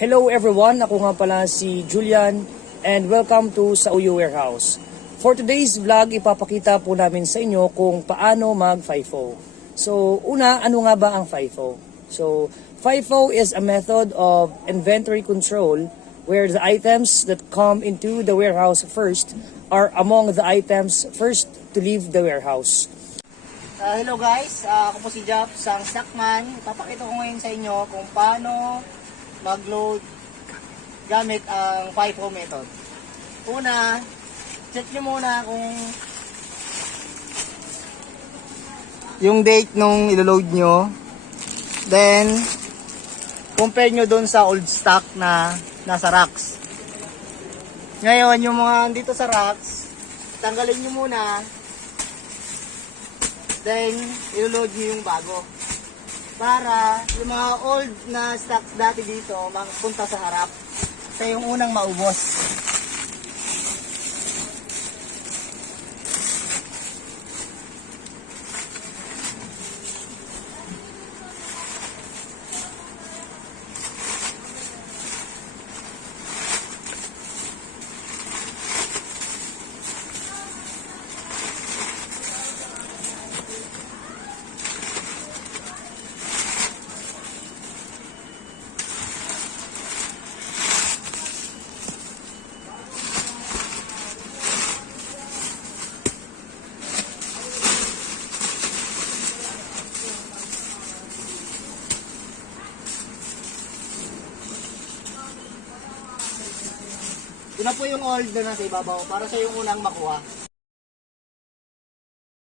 Hello everyone, ako nga pala si Julian and welcome to sa Uyo Warehouse. For today's vlog, ipapakita po namin sa inyo kung paano mag FIFO. So una, ano nga ba ang FIFO? So FIFO is a method of inventory control where the items that come into the warehouse first are among the items first to leave the warehouse. Hello guys, ako po si Jap, sang Stockman. Papakita ko ngayon sa inyo kung paano mag-load gamit ang FIFO method. Una, check nyo muna kung yung date nung ilo-load nyo. Then, compare nyo dun sa old stock na nasa racks. Ngayon, yung mga dito sa racks, tanggalin nyo muna. Then, ilo-load nyo yung bago. Para yung mga old na stocks dati dito, magpunta sa harap. Sa yung unang maubos. Ito na po yung old na nasa ibabaw para sa yung unang makuha.